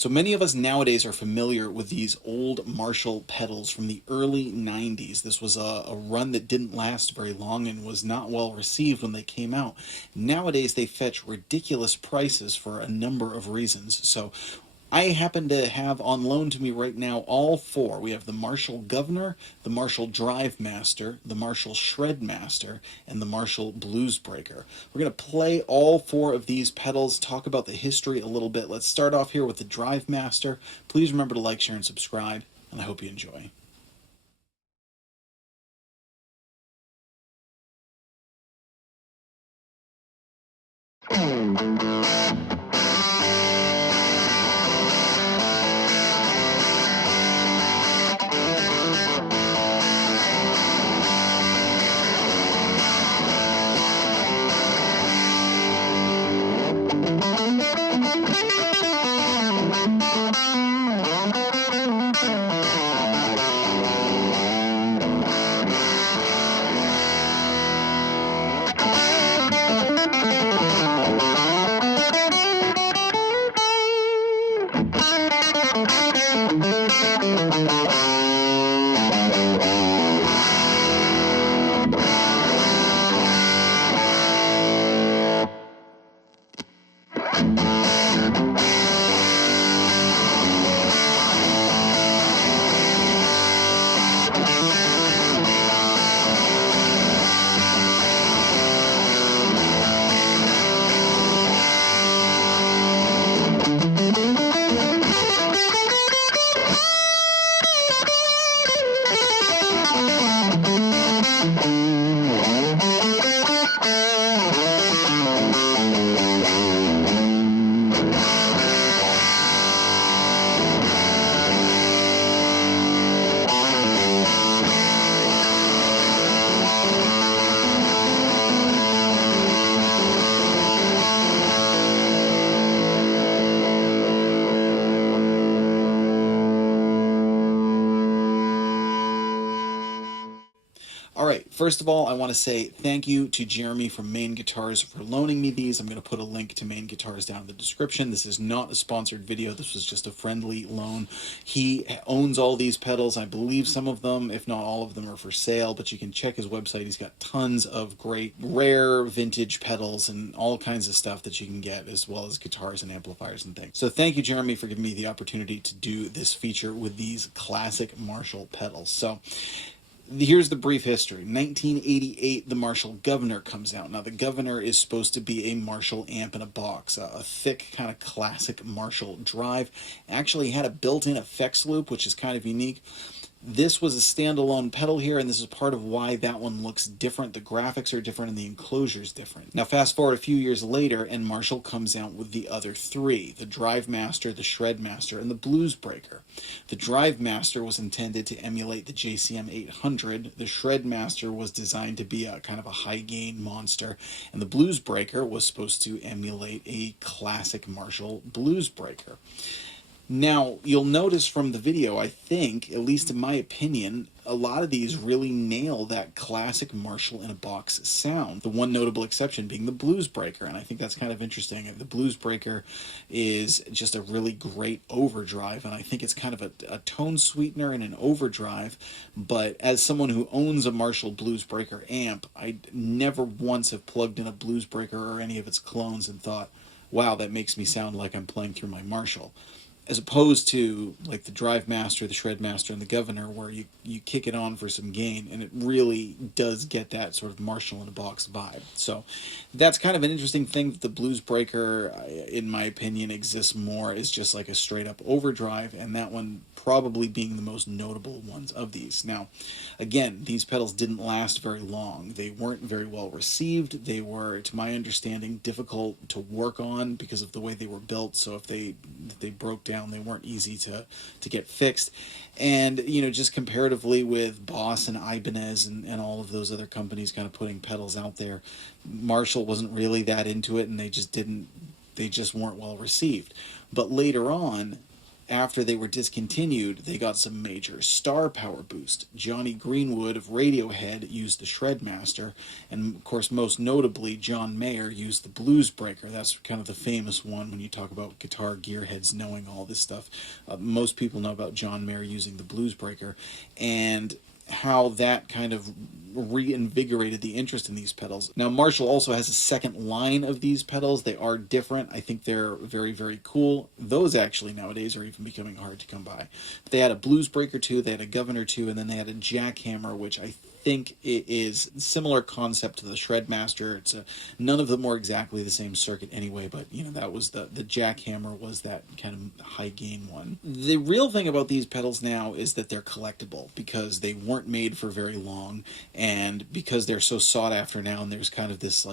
So many of us nowadays are familiar with these old Marshall pedals from the early 90s. This was a run that didn't last very long and was not well received when they came out. Nowadays they fetch ridiculous prices for a number of reasons. So I happen to have on loan to me right now all four. We have the Marshall Guv'nor, the Marshall Drivemaster, the Marshall Shredmaster, and the Marshall BluesBreaker. We're going to play all four of these pedals, talk about the history a little bit. Let's start off here with the Drivemaster. Please remember to like, share, and subscribe, and I hope you enjoy. All right, first of all, I want to say thank you to Jeremy from Maine Guitars for loaning me these. I'm going to put a link to Maine Guitars down in the description. This is not a sponsored video. This was just a friendly loan. He owns all these pedals. I believe some of them, if not all of them, are for sale, but you can check his website. He's got tons of great, rare, vintage pedals and all kinds of stuff that you can get, as well as guitars and amplifiers and things. So thank you, Jeremy, for giving me the opportunity to do this feature with these classic Marshall pedals. So here's the brief history. 1988, the Marshall Guv'nor comes out. Now, the Guv'nor is supposed to be a Marshall amp in a box, a thick, kind of classic Marshall drive. Actually had a built-in effects loop, which is kind of unique. This was a standalone pedal here, and this is part of why that one looks different. The graphics are different and the enclosure is different. Now, fast forward a few years later, and Marshall comes out with the other three, the Drivemaster, the Shredmaster, and the BluesBreaker. The Drivemaster was intended to emulate the JCM 800. The Shredmaster was designed to be a kind of a high-gain monster, and the BluesBreaker was supposed to emulate a classic Marshall BluesBreaker. Now, you'll notice from the video, I think, at least in my opinion, a lot of these really nail that classic Marshall in a box sound. The one notable exception being the BluesBreaker, and I think that's kind of interesting. The BluesBreaker is just a really great overdrive, and I think it's kind of a tone sweetener and an overdrive, but as someone who owns a Marshall BluesBreaker amp, I never once have plugged in a BluesBreaker or any of its clones and thought, wow, that makes me sound like I'm playing through my Marshall. As opposed to like the Drivemaster, the Shredmaster, and the Guv'nor, where you kick it on for some gain, and it really does get that sort of Marshall in a box vibe. So that's kind of an interesting thing that the BluesBreaker, in my opinion, exists more as just like a straight up overdrive, and that one probably being the most notable ones of these. Now, again, these pedals didn't last very long. They weren't very well received. They were, to my understanding, difficult to work on because of the way they were built. So if they broke down, they weren't easy to get fixed. And, you know, just comparatively with Boss and Ibanez and all of those other companies kind of putting pedals out there, Marshall wasn't really that into it, and they just weren't well received. But later on, after they were discontinued, they got some major star power boost. Johnny Greenwood of Radiohead used the Shredmaster, and of course, most notably, John Mayer used the BluesBreaker. That's kind of the famous one when you talk about guitar gearheads knowing all this stuff. Most people know about John Mayer using the BluesBreaker, and how that kind of reinvigorated the interest in these pedals. Now, Marshall also has a second line of these pedals. They are different. I think they're very, very cool. Those actually nowadays are even becoming hard to come by. But they had a BluesBreaker 2, they had a Guv'nor 2, and then they had a Jackhammer, which I think it is similar concept to the Shredmaster. It's none of them are exactly the same circuit anyway, but that was the Jackhammer was that kind of high gain one. The real thing about these pedals now is that they're collectible because they weren't made for very long, and because they're so sought after now, and there's kind of this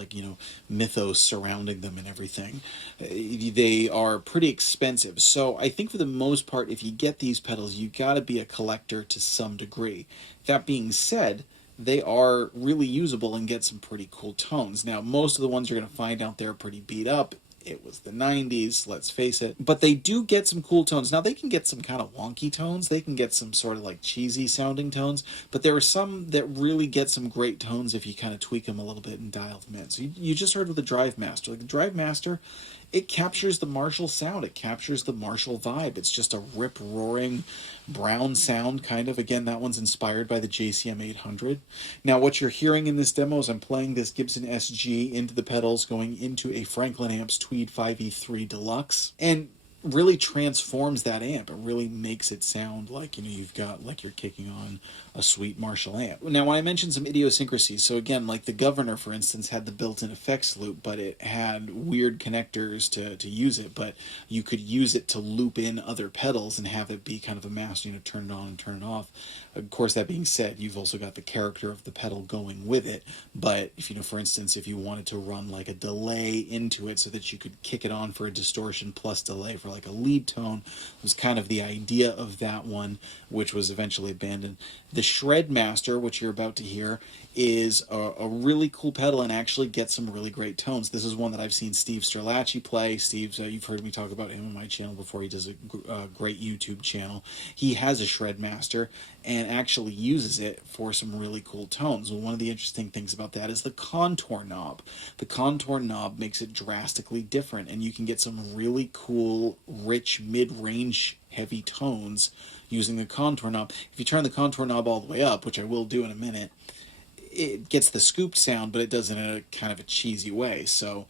mythos surrounding them and everything. They are pretty expensive. So I think for the most part, if you get these pedals, you got to be a collector to some degree. That being said, they are really usable and get some pretty cool tones. Now, most of the ones you're going to find out there are pretty beat up. It was the 90s, let's face it. But they do get some cool tones. Now, they can get some kind of wonky tones. They can get some sort of like cheesy sounding tones. But there are some that really get some great tones if you kind of tweak them a little bit and dial them in. So you just heard with the Drivemaster. Like the Drivemaster, it captures the Marshall sound. It captures the Marshall vibe. It's just a rip-roaring brown sound, kind of. Again, that one's inspired by the JCM 800. Now, what you're hearing in this demo is I'm playing this Gibson SG into the pedals, going into a Franklin Amps Tweed 5E3 Deluxe, and really transforms that amp. It really makes it sound like you've got like you're kicking on a sweet Marshall amp. Now, when I mentioned some idiosyncrasies, so again, like the Guv'nor, for instance, had the built-in effects loop, but it had weird connectors to use it, but you could use it to loop in other pedals and have it be kind of a master, turn it on and turn it off. Of course, that being said, you've also got the character of the pedal going with it, but if for instance, if you wanted to run like a delay into it so that you could kick it on for a distortion plus delay for like a lead tone, was kind of the idea of that one, which was eventually abandoned. The Shredmaster, which you're about to hear, is a really cool pedal and actually gets some really great tones. This is one that I've seen Steve Sterlacci play. Steve's, you've heard me talk about him on my channel before. He does a great YouTube channel. He has a Shredmaster and actually uses it for some really cool tones. Well, one of the interesting things about that is the contour knob. The contour knob makes it drastically different, and you can get some really cool, rich, mid-range heavy tones using the contour knob. If you turn the contour knob all the way up, which I will do in a minute, it gets the scooped sound, but it does it in a kind of a cheesy way. So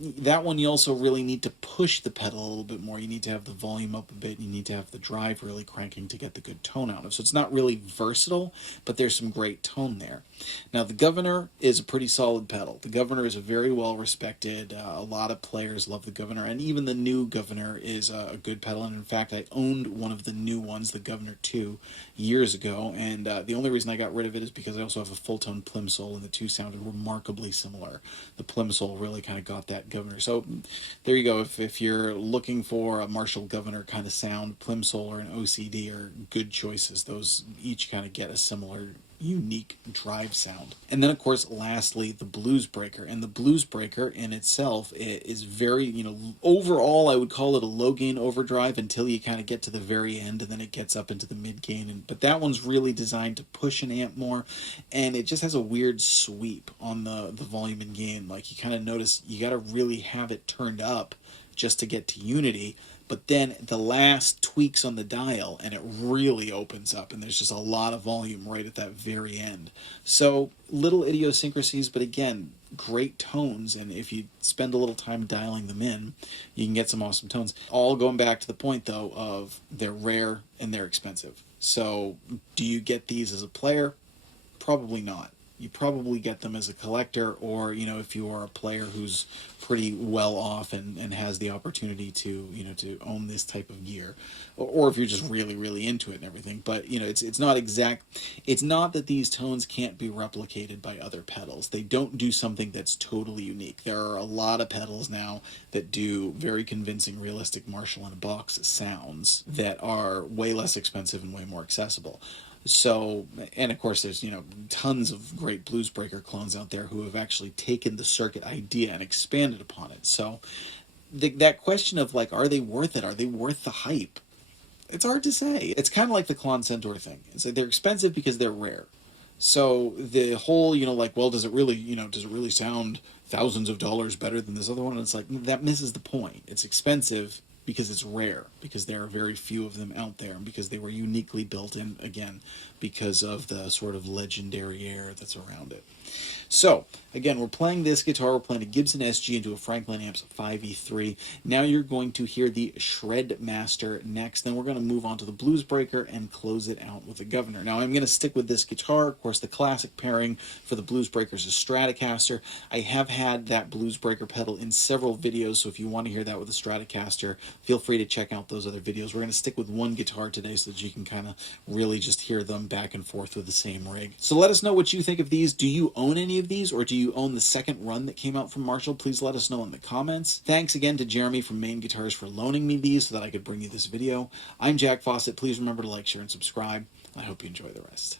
that one, you also really need to push the pedal a little bit more. You need to have the volume up a bit. You need to have the drive really cranking to get the good tone out of. So it's not really versatile, but there's some great tone there. Now, the Guv'nor is a pretty solid pedal. The Guv'nor is a very well respected. A lot of players love the Guv'nor, and even the new Guv'nor is a good pedal. And in fact, I owned one of the new ones, the Guv'nor 2, years ago. And the only reason I got rid of it is because I also have a full-tone plimsoll, and the two sounded remarkably similar. The plimsoll really kind of got that Guv'nor. So there you go. If you're looking for a Marshall Guv'nor kind of sound, plimsoll or an OCD are good choices. Those each kind of get a similar unique drive sound. And then, of course, lastly, the BluesBreaker. And the BluesBreaker in itself is very, overall, I would call it a low gain overdrive until you kind of get to the very end, and then it gets up into the mid gain. But that one's really designed to push an amp more, and it just has a weird sweep on the volume and gain. Like, you kind of notice you got to really have it turned up just to get to unity. But then the last tweaks on the dial, and it really opens up, and there's just a lot of volume right at that very end. So little idiosyncrasies, but again, great tones, and if you spend a little time dialing them in, you can get some awesome tones. All going back to the point, though, of they're rare and they're expensive. So do you get these as a player? Probably not. You probably get them as a collector, or if you are a player who's pretty well off and has the opportunity to to own this type of gear, or if you're just really really into it and everything. But it's not exact. It's not that these tones can't be replicated by other pedals. They don't do something that's totally unique. There are a lot of pedals now that do very convincing, realistic Marshall in a box sounds that are way less expensive and way more accessible. So, and of course there's, tons of great BluesBreaker clones out there who have actually taken the circuit idea and expanded upon it. So that question of like, are they worth it? Are they worth the hype? It's hard to say. It's kind of like the Klon Centaur thing. It's like they're expensive because they're rare. So the whole, like, well, does it really, does it really sound thousands of dollars better than this other one? And it's like, that misses the point. It's expensive because it's rare, because there are very few of them out there, and because they were uniquely built in, again, because of the sort of legendary air that's around it. So, again, we're playing this guitar. We're playing a Gibson SG into a Franklin Amps 5E3. Now you're going to hear the Shredmaster next. Then we're going to move on to the BluesBreaker and close it out with the Guv'nor. Now, I'm going to stick with this guitar. Of course, the classic pairing for the BluesBreaker is a Stratocaster. I have had that BluesBreaker pedal in several videos, so if you want to hear that with a Stratocaster, feel free to check out those other videos. We're going to stick with one guitar today so that you can kind of really just hear them back and forth with the same rig. So let us know what you think of these. Do you own any of these, or do you own the second run that came out from Marshall? Please let us know in the comments. Thanks again to Jeremy from Maine Guitars for loaning me these so that I could bring you this video. I'm Jack Fossett. Please remember to like, share, and subscribe. I hope you enjoy the rest.